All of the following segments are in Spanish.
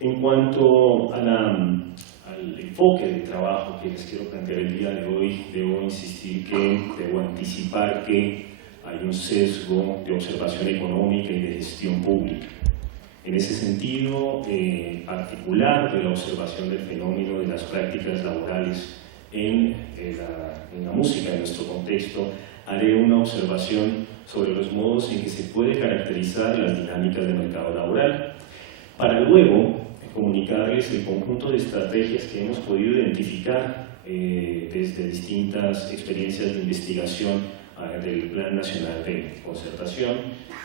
En cuanto al enfoque de trabajo que les quiero plantear el día de hoy, debo anticipar que hay un sesgo de observación económica y de gestión pública. En ese sentido, particular de la observación del fenómeno de las prácticas laborales en la música, en nuestro contexto, haré una observación sobre los modos en que se puede caracterizar las dinámicas del mercado laboral, para luego comunicarles el conjunto de estrategias que hemos podido identificar desde distintas experiencias de investigación del Plan Nacional de Concertación,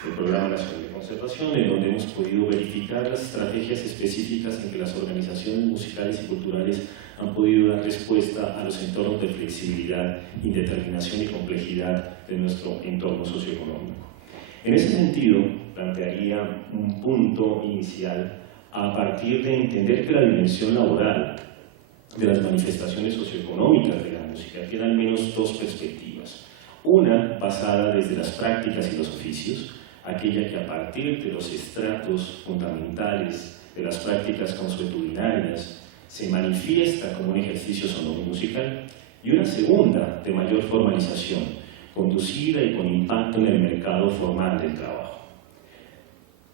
el Programa Nacional de Concertación, en donde hemos podido verificar las estrategias específicas en que las organizaciones musicales y culturales han podido dar respuesta a los entornos de flexibilidad, indeterminación y complejidad de nuestro entorno socioeconómico. En ese sentido, plantearía un punto inicial a partir de entender que la dimensión laboral de las manifestaciones socioeconómicas de la música tiene al menos dos perspectivas. Una basada desde las prácticas y los oficios, aquella que a partir de los estratos fundamentales de las prácticas consuetudinarias se manifiesta como un ejercicio sonoro y musical, y una segunda de mayor formalización, conducida y con impacto en el mercado formal del trabajo.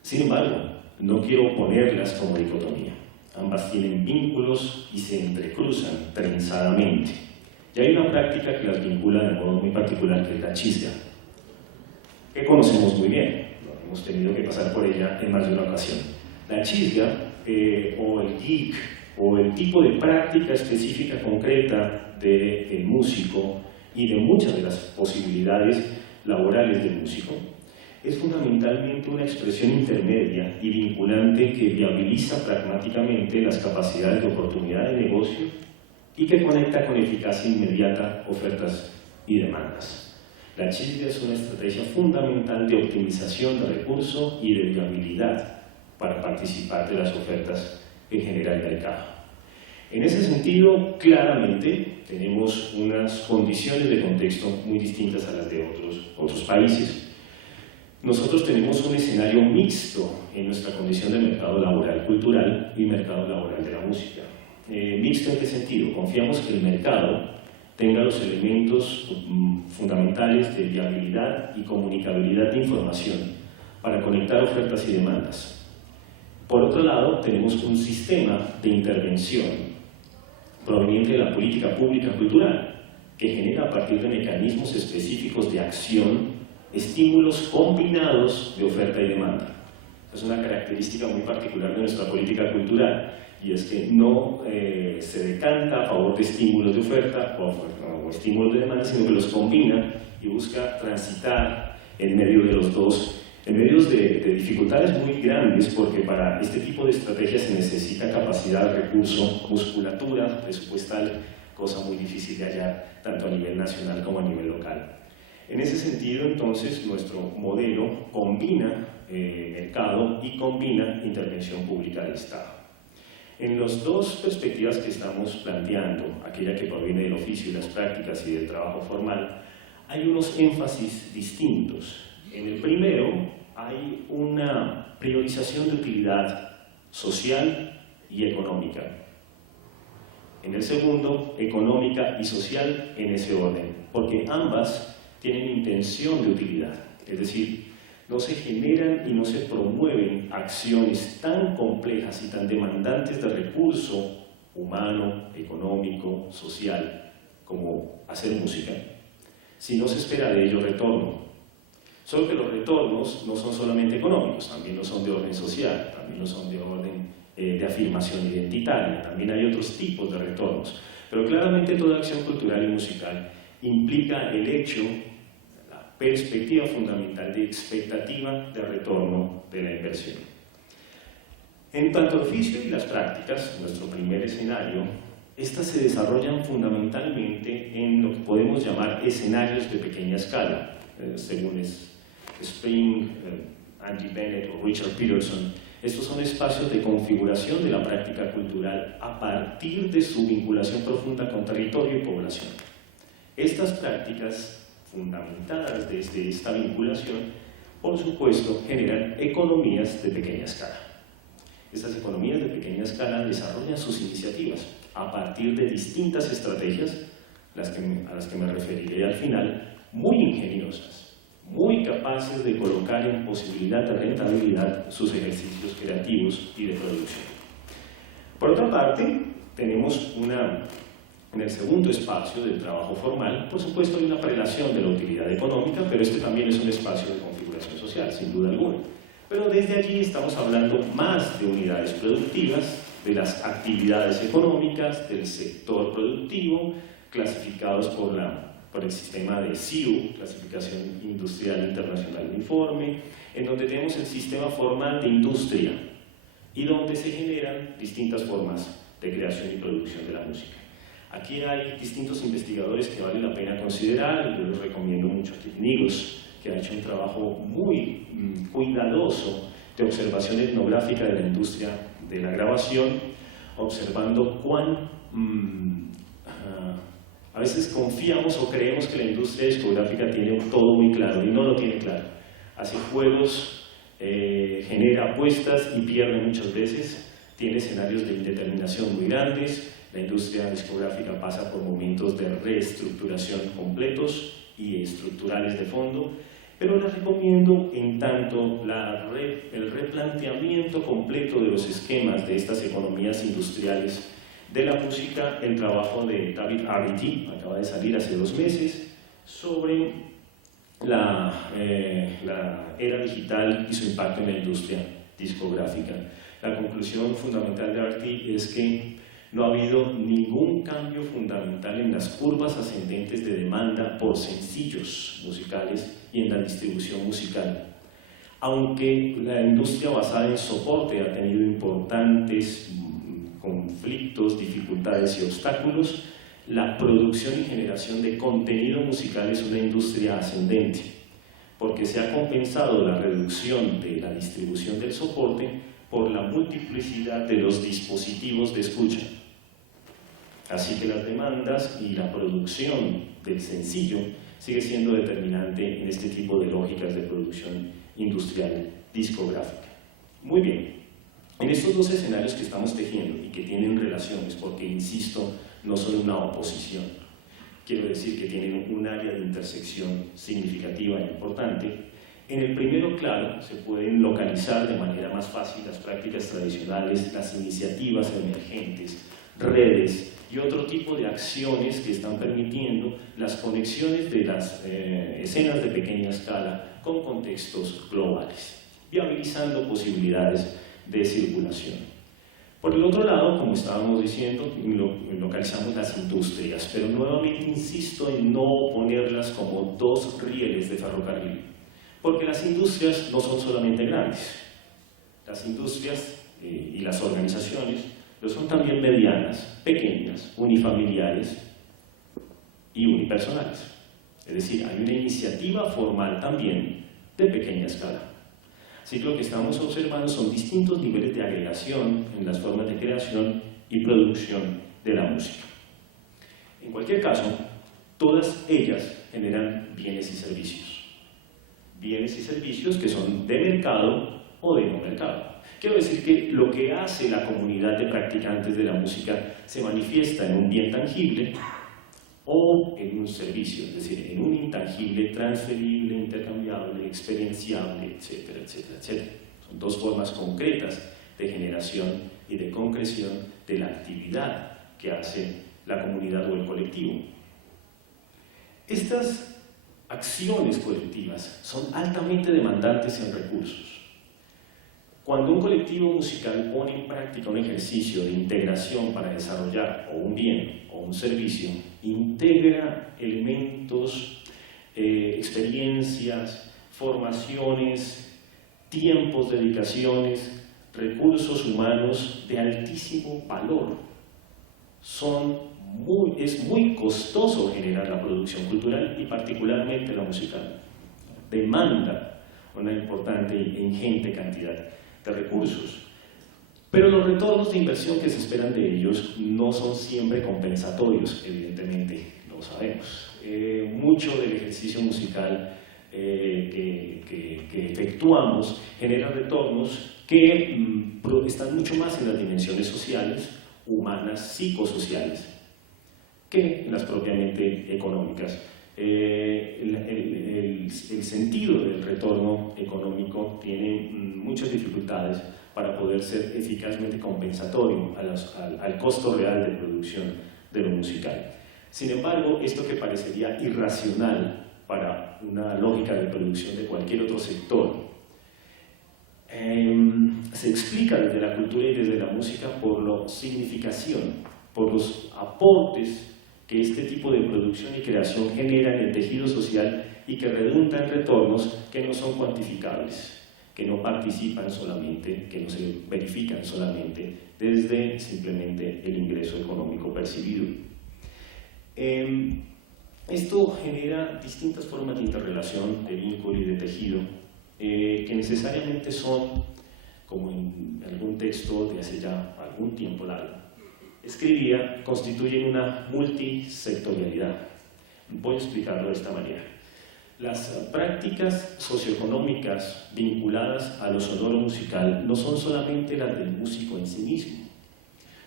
Sin embargo, no quiero ponerlas como dicotomía. Ambas tienen vínculos y se entrecruzan trenzadamente. Y hay una práctica que las vincula de modo muy particular, que es la chisga, que conocemos muy bien, hemos tenido que pasar por ella en más de una ocasión. La chisga, o el gig, o el tipo de práctica específica concreta del músico y de muchas de las posibilidades laborales del músico, es fundamentalmente una expresión intermedia y vinculante que viabiliza pragmáticamente las capacidades de oportunidad de negocio y que conecta con eficacia inmediata ofertas y demandas. La chisga es una estrategia fundamental de optimización de recursos y de viabilidad para participar de las ofertas que genera el mercado. En ese sentido, claramente, tenemos unas condiciones de contexto muy distintas a las de otros países. Nosotros tenemos un escenario mixto en nuestra condición de mercado laboral cultural y mercado laboral de la música. ¿Mixto en qué sentido? Confiamos que el mercado tenga los elementos fundamentales de viabilidad y comunicabilidad de información para conectar ofertas y demandas. Por otro lado, tenemos un sistema de intervención proveniente de la política pública cultural que genera a partir de mecanismos específicos de acción estímulos combinados de oferta y demanda. Es una característica muy particular de nuestra política cultural, y es que no se decanta a favor de estímulos de oferta o estímulos de demanda, sino que los combina y busca transitar en medio de los dos, en medio de dificultades muy grandes, porque para este tipo de estrategias se necesita capacidad, recurso, musculatura presupuestal, cosa muy difícil de hallar tanto a nivel nacional como a nivel local. En ese sentido, entonces, nuestro modelo combina mercado y combina intervención pública del Estado. En las dos perspectivas que estamos planteando, aquella que proviene del oficio y las prácticas y del trabajo formal, hay unos énfasis distintos. En el primero hay una priorización de utilidad social y económica. En el segundo, económica y social en ese orden, porque ambas tienen intención de utilidad, es decir, no se generan y no se promueven acciones tan complejas y tan demandantes de recurso humano, económico, social, como hacer música, si no se espera de ello retorno. Solo que los retornos no son solamente económicos, también lo son de orden social, también lo son de orden de afirmación identitaria, también hay otros tipos de retornos. Pero claramente toda acción cultural y musical implica el hecho, la perspectiva fundamental de expectativa de retorno de la inversión. En tanto el oficio y las prácticas, nuestro primer escenario, estas se desarrollan fundamentalmente en lo que podemos llamar escenarios de pequeña escala, según Spring, Angie Bennett o Richard Peterson. Estos son espacios de configuración de la práctica cultural a partir de su vinculación profunda con territorio y población. Estas prácticas, fundamentadas desde esta vinculación, por supuesto, generan economías de pequeña escala. Estas economías de pequeña escala desarrollan sus iniciativas a partir de distintas estrategias, a las que me referiré al final, muy ingeniosas, muy capaces de colocar en posibilidad de rentabilidad sus ejercicios creativos y de producción. Por otra parte, tenemos en el segundo espacio del trabajo formal, por supuesto hay una prelación de la utilidad económica, pero este también es un espacio de configuración social, sin duda alguna. Pero desde allí estamos hablando más de unidades productivas, de las actividades económicas, del sector productivo, clasificados por el sistema de CIU, Clasificación Industrial Internacional Uniforme, en donde tenemos el sistema formal de industria y donde se generan distintas formas de creación y producción de la música. Aquí hay distintos investigadores que vale la pena considerar, y yo les recomiendo mucho a Nigos, que ha hecho un trabajo muy cuidadoso de observación etnográfica de la industria de la grabación, observando cuán a veces confiamos o creemos que la industria discográfica tiene todo muy claro, y no lo tiene claro. Hace juegos, genera apuestas y pierde muchas veces, tiene escenarios de indeterminación muy grandes. La industria discográfica pasa por momentos de reestructuración completos y estructurales de fondo, pero les recomiendo en tanto el replanteamiento completo de los esquemas de estas economías industriales de la música, el trabajo de David Arity, acaba de salir hace 2 meses, sobre la era digital y su impacto en la industria discográfica. La conclusión fundamental de Arity es que no ha habido ningún cambio fundamental en las curvas ascendentes de demanda por sencillos musicales y en la distribución musical. Aunque la industria basada en soporte ha tenido importantes conflictos, dificultades y obstáculos, la producción y generación de contenido musical es una industria ascendente, porque se ha compensado la reducción de la distribución del soporte por la multiplicidad de los dispositivos de escucha. Así que las demandas y la producción del sencillo sigue siendo determinante en este tipo de lógicas de producción industrial discográfica. Muy bien, en estos 2 escenarios que estamos tejiendo y que tienen relaciones, porque insisto, no son una oposición, quiero decir que tienen un área de intersección significativa e importante. En el primero, claro, se pueden localizar de manera más fácil las prácticas tradicionales, las iniciativas emergentes, redes y otro tipo de acciones que están permitiendo las conexiones de las escenas de pequeña escala con contextos globales, viabilizando posibilidades de circulación. Por el otro lado, como estábamos diciendo, localizamos las industrias, pero nuevamente insisto en no ponerlas como 2 rieles de ferrocarril, porque las industrias no son solamente grandes. Las industrias y las organizaciones pero son también medianas, pequeñas, unifamiliares y unipersonales. Es decir, hay una iniciativa formal también de pequeña escala. Así que lo que estamos observando son distintos niveles de agregación en las formas de creación y producción de la música. En cualquier caso, todas ellas generan bienes y servicios. Bienes y servicios que son de mercado o de no mercado. Quiero decir que lo que hace la comunidad de practicantes de la música se manifiesta en un bien tangible o en un servicio, es decir, en un intangible, transferible, intercambiable, experienciable, etcétera, etcétera, etcétera. Son 2 formas concretas de generación y de concreción de la actividad que hace la comunidad o el colectivo. Estas acciones colectivas son altamente demandantes en recursos. Cuando un colectivo musical pone en práctica un ejercicio de integración para desarrollar o un bien o un servicio, integra elementos, experiencias, formaciones, tiempos, dedicaciones, recursos humanos de altísimo valor. Es muy costoso generar la producción cultural y particularmente la musical. Demanda una importante e ingente cantidad de recursos. Pero los retornos de inversión que se esperan de ellos no son siempre compensatorios, evidentemente, lo sabemos. Mucho del ejercicio musical que efectuamos genera retornos que están mucho más en las dimensiones sociales, humanas, psicosociales, que en las propiamente económicas. El sentido del retorno económico tiene muchas dificultades para poder ser eficazmente compensatorio al costo real de producción de lo musical. Sin embargo, esto que parecería irracional para una lógica de producción de cualquier otro sector, se explica desde la cultura y desde la música por la significación, por los aportes que este tipo de producción y creación genera en el tejido social y que redunda en retornos que no son cuantificables, que no participan solamente, que no se verifican solamente desde simplemente el ingreso económico percibido. Esto genera distintas formas de interrelación, de vínculo y de tejido, que necesariamente son, como en algún texto de hace ya algún tiempo largo escribía, constituyen una multisectorialidad. Voy a explicarlo de esta manera. Las prácticas socioeconómicas vinculadas a lo sonoro musical no son solamente las del músico en sí mismo,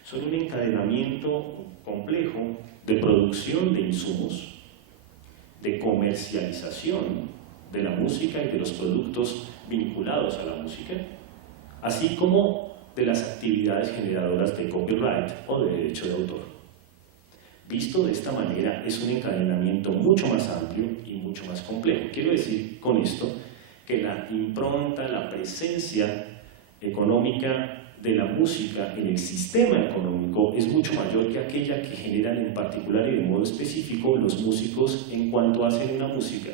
son un encadenamiento complejo de producción de insumos, de comercialización de la música y de los productos vinculados a la música, así como de las actividades generadoras de copyright o de derecho de autor. Visto de esta manera, es un encadenamiento mucho más amplio y mucho más complejo. Quiero decir con esto que la impronta, la presencia económica de la música en el sistema económico es mucho mayor que aquella que generan en particular y de modo específico los músicos en cuanto hacen una música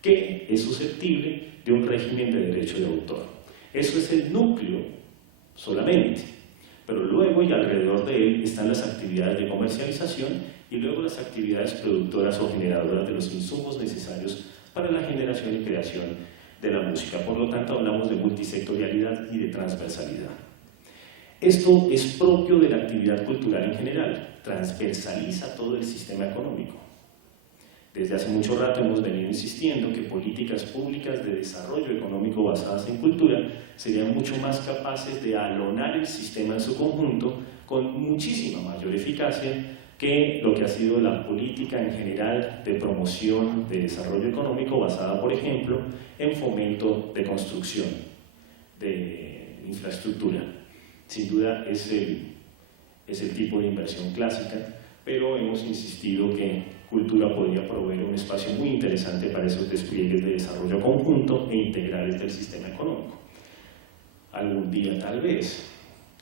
que es susceptible de un régimen de derecho de autor. Eso es el núcleo solamente, pero luego y alrededor de él están las actividades de comercialización y luego las actividades productoras o generadoras de los insumos necesarios para la generación y creación de la música. Por lo tanto, hablamos de multisectorialidad y de transversalidad. Esto es propio de la actividad cultural en general, transversaliza todo el sistema económico. Desde hace mucho rato hemos venido insistiendo que políticas públicas de desarrollo económico basadas en cultura serían mucho más capaces de alonar el sistema en su conjunto con muchísima mayor eficacia que lo que ha sido la política en general de promoción de desarrollo económico basada, por ejemplo, en fomento de construcción, de infraestructura. Sin duda es el tipo de inversión clásica, pero hemos insistido que cultura podría proveer un espacio muy interesante para esos despliegues de desarrollo conjunto e integrales del sistema económico. Algún día, tal vez,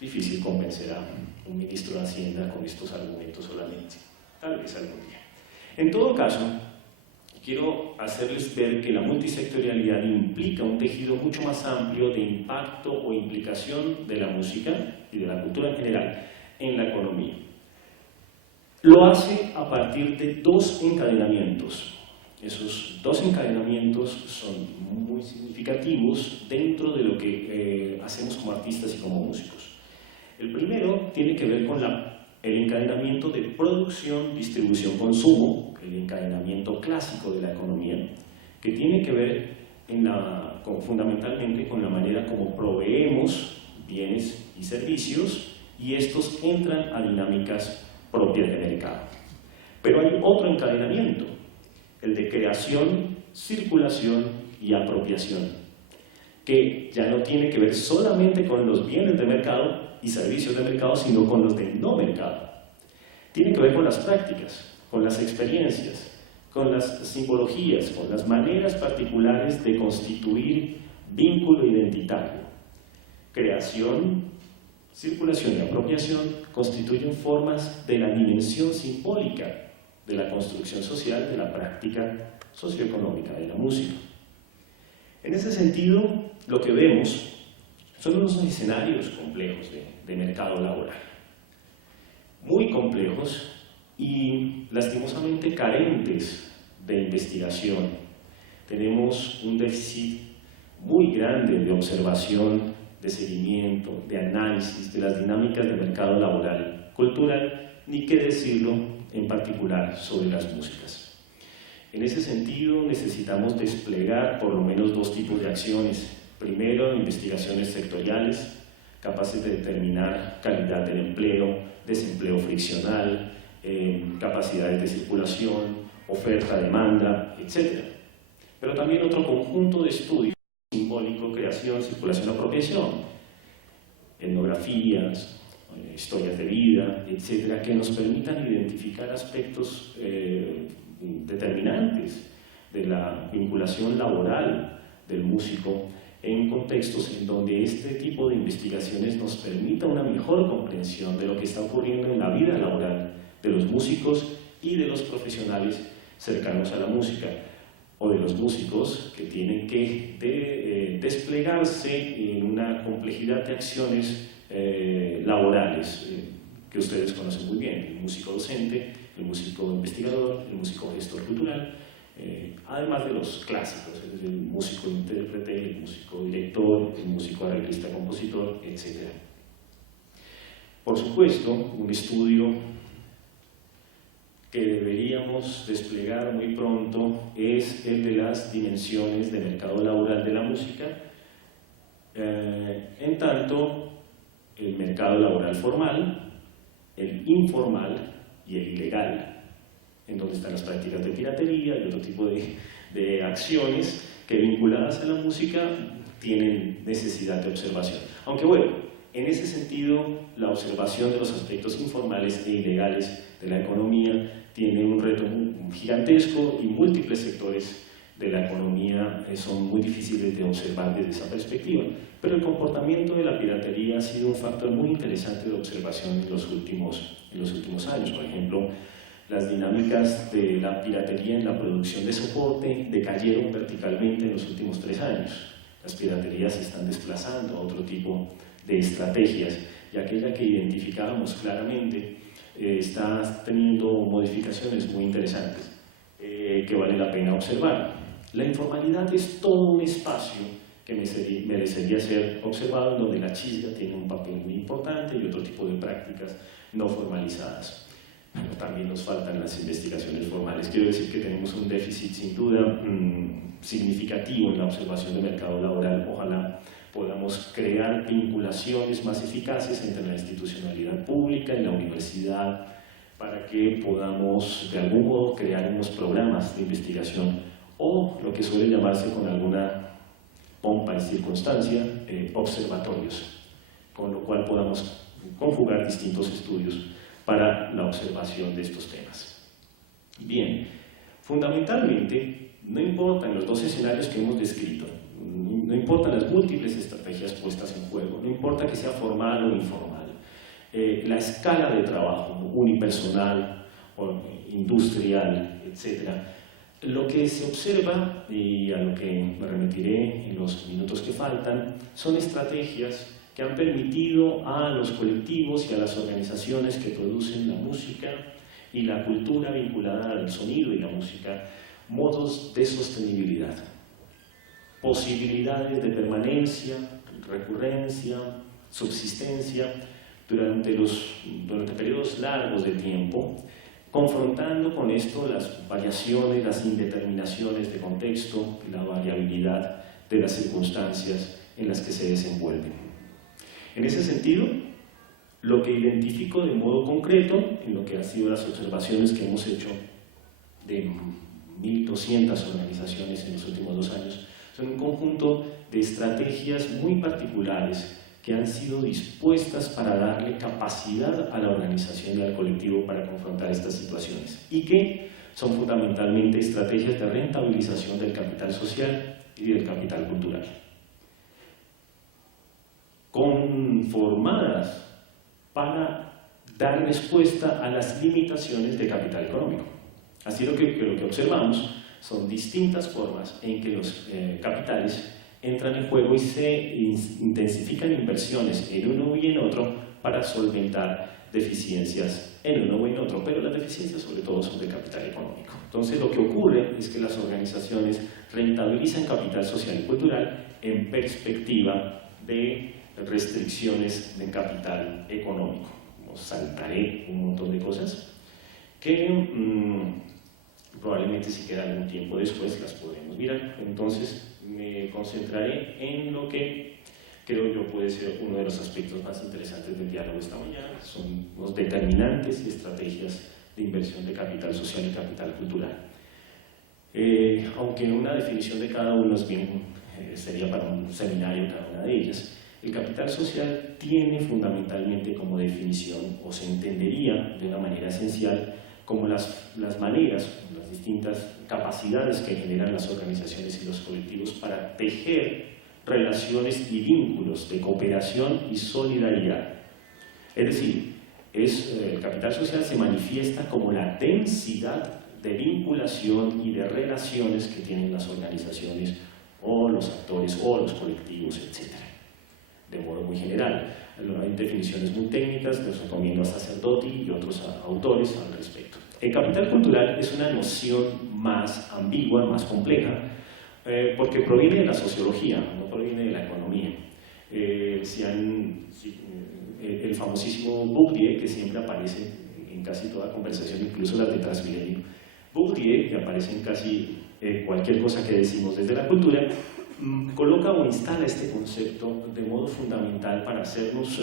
difícil convencer a un ministro de Hacienda con estos argumentos solamente. Tal vez algún día. En todo caso, quiero hacerles ver que la multisectorialidad implica un tejido mucho más amplio de impacto o implicación de la música y de la cultura en general en la economía. Lo hace a partir de dos encadenamientos. Esos dos encadenamientos son muy significativos dentro de lo que hacemos como artistas y como músicos. El primero tiene que ver con el encadenamiento de producción, distribución, consumo, el encadenamiento clásico de la economía, que tiene que ver fundamentalmente con la manera como proveemos bienes y servicios y estos entran a dinámicas propias de mercado. Pero hay otro encadenamiento, el de creación, circulación y apropiación, que ya no tiene que ver solamente con los bienes de mercado y servicios de mercado, sino con los de no mercado. Tiene que ver con las prácticas, con las experiencias, con las simbologías, con las maneras particulares de constituir vínculo identitario. Creación, circulación y apropiación constituyen formas de la dimensión simbólica de la construcción social de la práctica socioeconómica de la música. En ese sentido, lo que vemos son unos escenarios complejos de mercado laboral, muy complejos y lastimosamente carentes de investigación. Tenemos un déficit muy grande de observación, de seguimiento, de análisis de las dinámicas del mercado laboral, cultural, ni qué decirlo en particular sobre las músicas. En ese sentido necesitamos desplegar por lo menos dos tipos de acciones Primero, investigaciones sectoriales, capaces de determinar calidad del empleo, desempleo friccional, capacidades de circulación, oferta, demanda, etc. Pero también otro conjunto de estudios: simbólico, creación, circulación, apropiación, etnografías, historias de vida, etcétera, que nos permitan identificar aspectos determinantes de la vinculación laboral del músico en contextos en donde este tipo de investigaciones nos permita una mejor comprensión de lo que está ocurriendo en la vida laboral de los músicos y de los profesionales cercanos a la música, o de los músicos que tienen que desplegarse en una complejidad de acciones laborales que ustedes conocen muy bien: el músico docente, el músico investigador, el músico gestor cultural, además de los clásicos, es decir, el músico intérprete, el músico director, el músico arreglista, compositor, etc. Por supuesto, un estudio que deberíamos desplegar muy pronto es el de las dimensiones del mercado laboral de la música, en tanto el mercado laboral formal, el informal y el ilegal, en donde están las prácticas de piratería y otro tipo de acciones que, vinculadas a la música, tienen necesidad de observación. Aunque bueno, en ese sentido, la observación de los aspectos informales e ilegales de la economía tiene un reto gigantesco, y múltiples sectores de la economía son muy difíciles de observar desde esa perspectiva. Pero el comportamiento de la piratería ha sido un factor muy interesante de observación en los últimos años. Por ejemplo, las dinámicas de la piratería en la producción de soporte decayeron verticalmente en los últimos 3 años. Las piraterías se están desplazando a otro tipo de estrategias, y aquella que identificábamos claramente está teniendo modificaciones muy interesantes que vale la pena observar. La informalidad es todo un espacio que merecería ser observado, en donde la chisga tiene un papel muy importante y otro tipo de prácticas no formalizadas. Pero también nos faltan las investigaciones formales. Quiero decir que tenemos un déficit sin duda significativo en la observación del mercado laboral. Ojalá podamos crear vinculaciones más eficaces entre la institucionalidad pública y la universidad, para que podamos de algún modo crear unos programas de investigación, o lo que suele llamarse con alguna pompa y circunstancia, observatorios, con lo cual podamos conjugar distintos estudios para la observación de estos temas. Bien, fundamentalmente no importan los dos escenarios que hemos descrito, no importan las múltiples estrategias puestas en juego, no importa que sea formal o informal, la escala de trabajo, unipersonal o industrial, etc. Lo que se observa, y a lo que me remitiré en los minutos que faltan, son estrategias que han permitido a los colectivos y a las organizaciones que producen la música y la cultura vinculada al sonido y la música modos de sostenibilidad, posibilidades de permanencia, recurrencia, subsistencia durante periodos largos de tiempo, confrontando con esto las variaciones, las indeterminaciones de contexto, la variabilidad de las circunstancias en las que se desenvuelven. En ese sentido, lo que identifico de modo concreto en lo que han sido las observaciones que hemos hecho de 1.200 organizaciones en los últimos 2 años, son un conjunto de estrategias muy particulares que han sido dispuestas para darle capacidad a la organización y al colectivo para confrontar estas situaciones, y que son fundamentalmente estrategias de rentabilización del capital social y del capital cultural, conformadas para dar respuesta a las limitaciones de capital económico. Así lo que observamos son distintas formas en que los capitales entran en juego y se intensifican inversiones en uno y en otro para solventar deficiencias en uno y en otro, pero las deficiencias sobre todo son de capital económico. Entonces lo que ocurre es que las organizaciones rentabilizan capital social y cultural en perspectiva de restricciones de capital económico. Saltaré un montón de cosas que probablemente, si queda algún tiempo después, las podremos mirar. Entonces, me concentraré en lo que creo yo puede ser uno de los aspectos más interesantes del diálogo esta mañana. Son los determinantes y estrategias de inversión de capital social y capital cultural. Aunque una definición de cada uno es bien, sería para un seminario cada una de ellas, el capital social tiene fundamentalmente como definición, o se entendería de una manera esencial, como las maneras, las distintas capacidades que generan las organizaciones y los colectivos para tejer relaciones y vínculos de cooperación y solidaridad. Es decir, el capital social se manifiesta como la densidad de vinculación y de relaciones que tienen las organizaciones o los actores o los colectivos, etc. De modo muy general. Hay definiciones muy técnicas, les recomiendo a Sacerdoti y otros autores al respecto. El capital cultural es una noción más ambigua, más compleja, porque proviene de la sociología, no proviene de la economía. El famosísimo Bourdieu, que siempre aparece en casi toda conversación, incluso las de Transmilenio, Bourdieu, que aparece en casi cualquier cosa que decimos desde la cultura, coloca o instala este concepto de modo fundamental para hacernos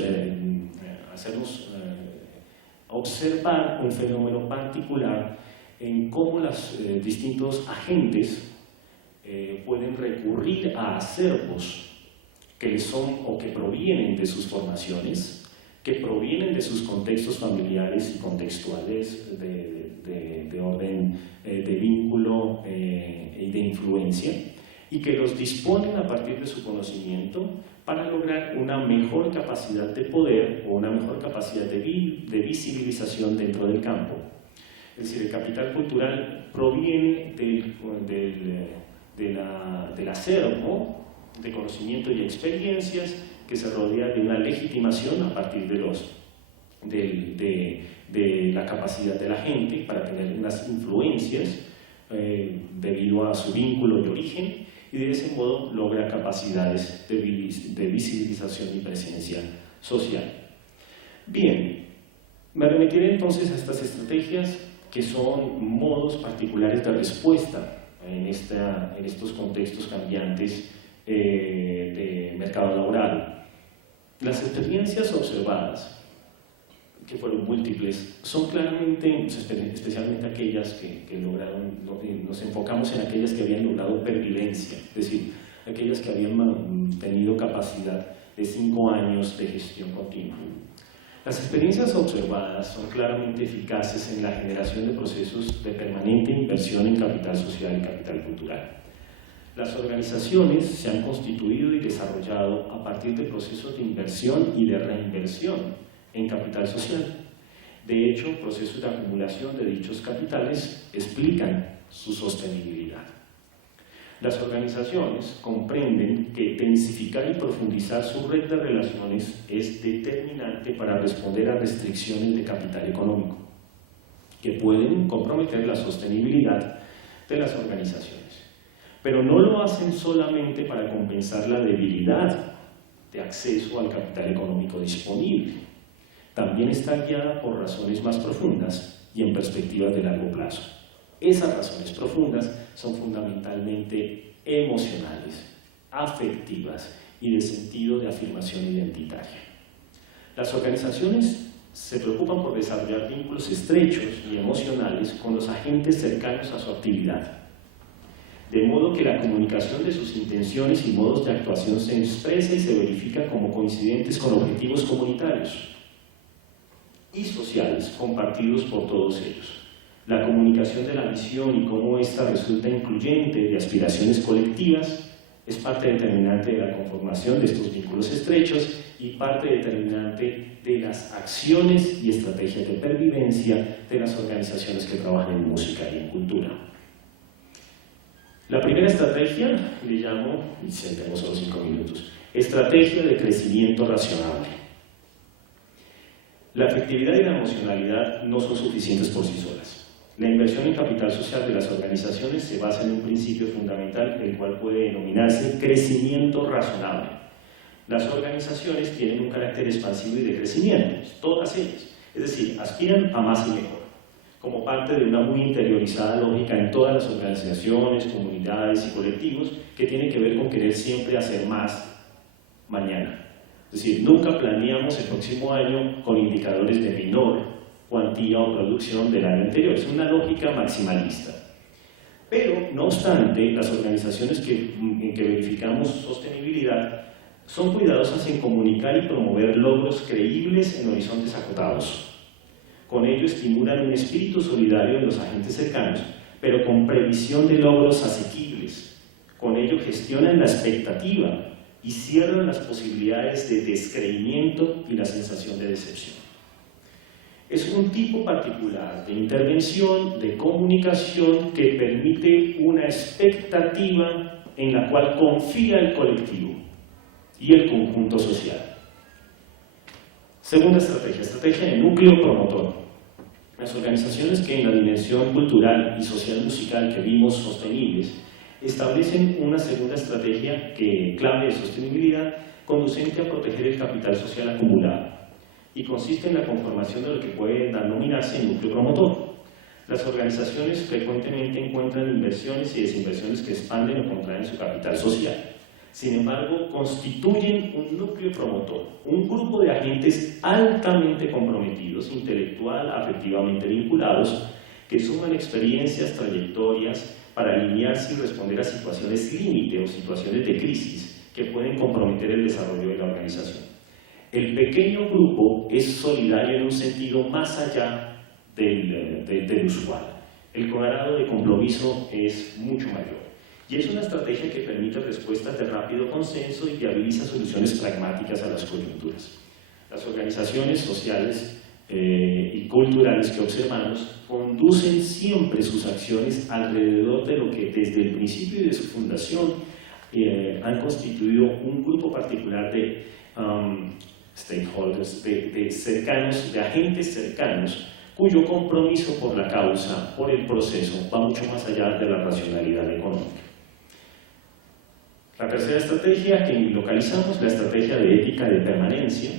observar un fenómeno particular en cómo los distintos agentes pueden recurrir a acervos que son o que provienen de sus formaciones, que provienen de sus contextos familiares y contextuales de orden de vínculo y de influencia, y que los disponen a partir de su conocimiento para lograr una mejor capacidad de poder o una mejor capacidad de visibilización dentro del campo. Es decir, el capital cultural proviene del acervo de conocimiento y experiencias que se rodea de una legitimación a partir de la capacidad de la gente para tener unas influencias debido a su vínculo de origen, y de ese modo logra capacidades de visibilización y presencia social. Bien, me remitiré entonces a estas estrategias que son modos particulares de respuesta en estos contextos cambiantes de mercado laboral. Las experiencias observadas, que fueron múltiples, son claramente, especialmente aquellas que lograron, nos enfocamos en aquellas que habían logrado pervivencia, es decir, aquellas que habían tenido capacidad de 5 años de gestión continua. Las experiencias observadas son claramente eficaces en la generación de procesos de permanente inversión en capital social y capital cultural. Las organizaciones se han constituido y desarrollado a partir de procesos de inversión y de reinversión en capital social. De hecho, procesos de acumulación de dichos capitales explican su sostenibilidad. Las organizaciones comprenden que densificar y profundizar su red de relaciones es determinante para responder a restricciones de capital económico, que pueden comprometer la sostenibilidad de las organizaciones. Pero no lo hacen solamente para compensar la debilidad de acceso al capital económico disponible. También está guiada por razones más profundas y en perspectivas de largo plazo. Esas razones profundas son fundamentalmente emocionales, afectivas y de sentido de afirmación identitaria. Las organizaciones se preocupan por desarrollar vínculos estrechos y emocionales con los agentes cercanos a su actividad, de modo que la comunicación de sus intenciones y modos de actuación se expresa y se verifica como coincidentes con objetivos comunitarios y sociales compartidos por todos ellos. La comunicación de la misión y cómo ésta resulta incluyente de aspiraciones colectivas es parte determinante de la conformación de estos vínculos estrechos y parte determinante de las acciones y estrategias de pervivencia de las organizaciones que trabajan en música y en cultura. La primera estrategia le llamo, y tenemos solo 5 minutos, estrategia de crecimiento racional. La afectividad y la emocionalidad no son suficientes por sí solas. La inversión en capital social de las organizaciones se basa en un principio fundamental, el cual puede denominarse crecimiento razonable. Las organizaciones tienen un carácter expansivo y de crecimiento, todas ellas, es decir, aspiran a más y mejor. como parte de una muy interiorizada lógica en todas las organizaciones, comunidades y colectivos que tiene que ver con querer siempre hacer más mañana. Es decir, nunca planeamos el próximo año con indicadores de menor cuantía o producción del año anterior. Es una lógica maximalista. Pero, no obstante, las organizaciones en que verificamos sostenibilidad son cuidadosas en comunicar y promover logros creíbles en horizontes acotados. Con ello estimulan un espíritu solidario de los agentes cercanos, pero con previsión de logros asequibles. Con ello gestionan la expectativa y cierran las posibilidades de descreimiento y la sensación de decepción. Es un tipo particular de intervención, de comunicación que permite una expectativa en la cual confía el colectivo y el conjunto social. Segunda estrategia de núcleo promotor. Las organizaciones que en la dimensión cultural y social musical que vimos sostenibles establecen una segunda estrategia clave de sostenibilidad conducente a proteger el capital social acumulado y consiste en la conformación de lo que puede denominarse núcleo promotor. Las organizaciones frecuentemente encuentran inversiones y desinversiones que expanden o contraen su capital social. Sin embargo, constituyen un núcleo promotor, un grupo de agentes altamente comprometidos, intelectual, afectivamente vinculados, que suman experiencias, trayectorias para alinearse y responder a situaciones límite o situaciones de crisis que pueden comprometer el desarrollo de la organización. El pequeño grupo es solidario en un sentido más allá del usual. El grado de compromiso es mucho mayor. Y es una estrategia que permite respuestas de rápido consenso y viabiliza soluciones pragmáticas a las coyunturas. Las organizaciones sociales y culturales que observamos conducen siempre sus acciones alrededor de lo que desde el principio de su fundación han constituido un grupo particular de stakeholders, de cercanos, de agentes cercanos, cuyo compromiso por la causa, por el proceso, va mucho más allá de la racionalidad económica. La tercera estrategia que localizamos, la estrategia de ética de permanencia,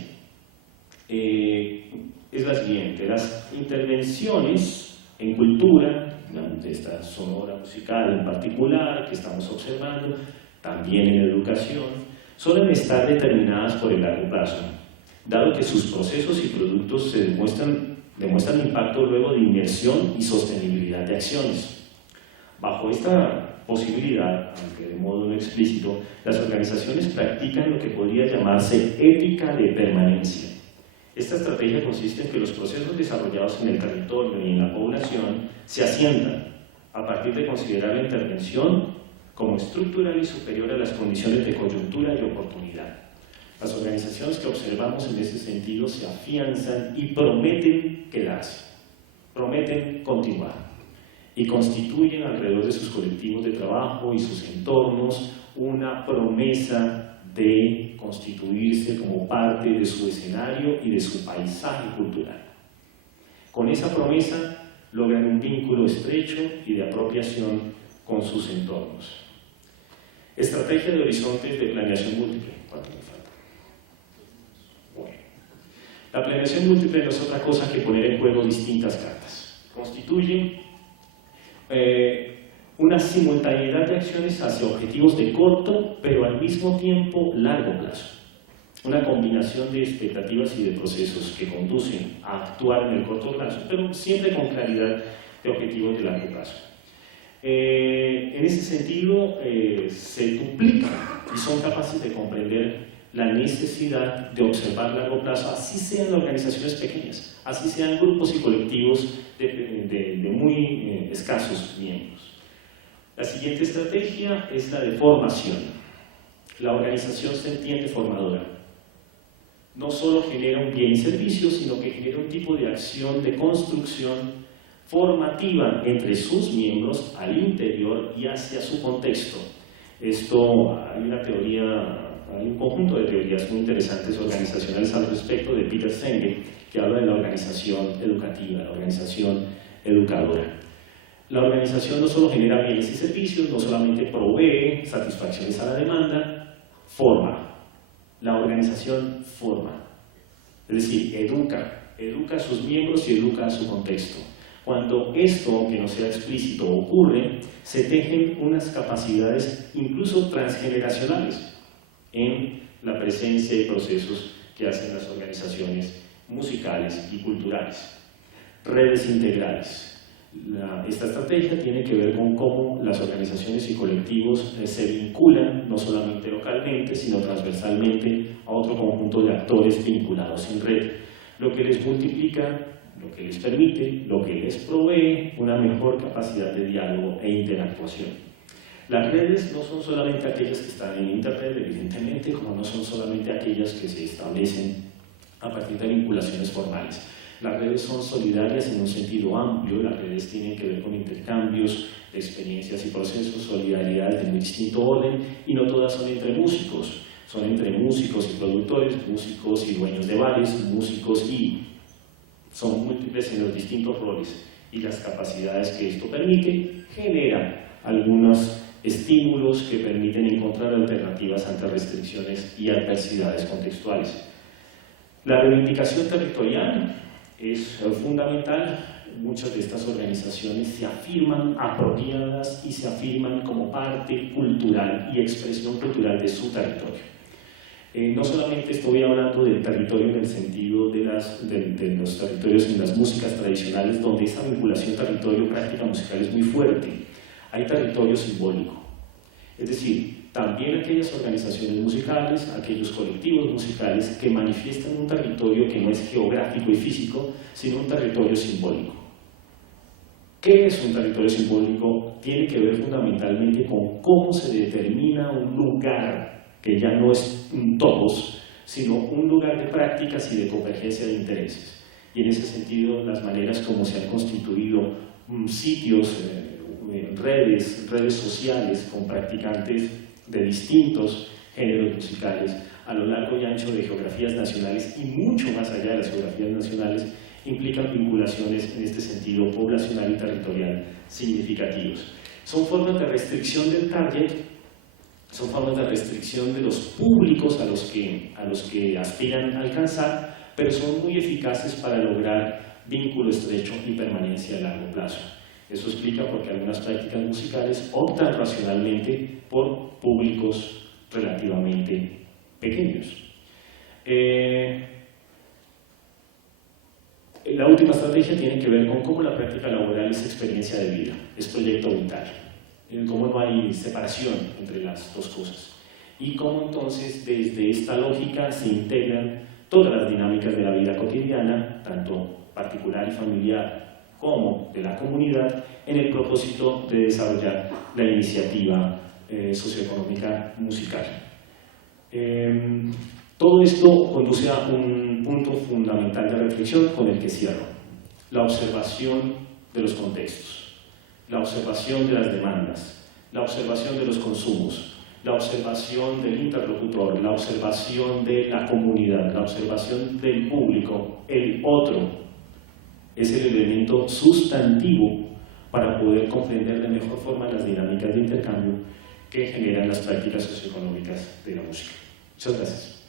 es la siguiente. Las intervenciones en cultura, de esta sonora musical en particular que estamos observando, también en educación, suelen estar determinadas por el largo plazo, dado que sus procesos y productos demuestran impacto luego de inmersión y sostenibilidad de acciones. Bajo esta posibilidad, aunque de modo no explícito, las organizaciones practican lo que podría llamarse ética de permanencia. Esta estrategia consiste en que los procesos desarrollados en el territorio y en la población se asientan a partir de considerar la intervención como estructural y superior a las condiciones de coyuntura y oportunidad. Las organizaciones que observamos en ese sentido se afianzan y prometen quedarse, prometen continuar, y constituyen alrededor de sus colectivos de trabajo y sus entornos una promesa de constituirse como parte de su escenario y de su paisaje cultural. Con esa promesa logran un vínculo estrecho y de apropiación con sus entornos. Estrategia de horizontes de planeación múltiple. ¿Cuánto me falta? Bueno. La planeación múltiple no es otra cosa que poner en juego distintas cartas. Constituye una simultaneidad de acciones hacia objetivos de corto, pero al mismo tiempo largo plazo. Una combinación de expectativas y de procesos que conducen a actuar en el corto plazo, pero siempre con claridad de objetivos de largo plazo. En ese sentido, se duplican y son capaces de comprender la necesidad de observar largo plazo, así sean organizaciones pequeñas, así sean grupos y colectivos de muy escasos miembros. La siguiente estrategia es la de formación. La organización se entiende formadora. No solo genera un bien y servicio, sino que genera un tipo de acción de construcción formativa entre sus miembros al interior y hacia su contexto. Esto, hay una teoría, hay un conjunto de teorías muy interesantes organizacionales al respecto de Peter Senge, que habla de la organización educativa, la organización educadora. La organización no solo genera bienes y servicios, no solamente provee satisfacciones a la demanda, forma. La organización forma, es decir, educa a sus miembros y educa a su contexto. Cuando esto, aunque no sea explícito, ocurre, se tejen unas capacidades incluso transgeneracionales en la presencia y procesos que hacen las organizaciones musicales y culturales. Redes integrales. Esta estrategia tiene que ver con cómo las organizaciones y colectivos se vinculan no solamente localmente, sino transversalmente a otro conjunto de actores vinculados en red, lo que les multiplica, lo que les permite, lo que les provee una mejor capacidad de diálogo e interactuación. Las redes no son solamente aquellas que están en Internet, evidentemente, como no son solamente aquellas que se establecen a partir de vinculaciones formales. Las redes son solidarias en un sentido amplio, las redes tienen que ver con intercambios de experiencias y procesos, solidaridades de muy distinto orden, y no todas son entre músicos, son entre músicos y productores, músicos y dueños de bares, músicos y son múltiples en los distintos roles, y las capacidades que esto permite generan algunos estímulos que permiten encontrar alternativas ante restricciones y adversidades contextuales. La reivindicación territorial es fundamental. Muchas de estas organizaciones se afirman apropiadas y se afirman como parte cultural y expresión cultural de su territorio. No solamente estoy hablando del territorio en el sentido de los territorios en las músicas tradicionales, donde esa vinculación territorio-práctica musical es muy fuerte. Hay territorio simbólico, es decir, también aquellas organizaciones musicales, aquellos colectivos musicales que manifiestan un territorio que no es geográfico y físico, sino un territorio simbólico. ¿Qué es un territorio simbólico? Tiene que ver fundamentalmente con cómo se determina un lugar que ya no es un topos, sino un lugar de prácticas y de convergencia de intereses. Y en ese sentido, las maneras como se han constituido sitios, redes sociales con practicantes de distintos géneros musicales a lo largo y ancho de geografías nacionales y mucho más allá de las geografías nacionales, implican vinculaciones en este sentido poblacional y territorial significativos. Son formas de restricción del target, son formas de restricción de los públicos a los que aspiran a alcanzar, pero son muy eficaces para lograr vínculo estrecho y permanencia a largo plazo. Eso explica por qué algunas prácticas musicales optan racionalmente por públicos relativamente pequeños. La última estrategia tiene que ver con cómo la práctica laboral es experiencia de vida, es proyecto vital, cómo no hay separación entre las dos cosas y cómo entonces desde esta lógica se integran todas las dinámicas de la vida cotidiana, tanto particular y familiar como de la comunidad, en el propósito de desarrollar la iniciativa socioeconómica musical. Todo esto conduce a un punto fundamental de reflexión con el que cierro: la observación de los contextos, la observación de las demandas, la observación de los consumos, la observación del interlocutor, la observación de la comunidad, la observación del público, el otro. Es el elemento sustantivo para poder comprender de mejor forma las dinámicas de intercambio que generan las prácticas socioeconómicas de la música. Muchas gracias.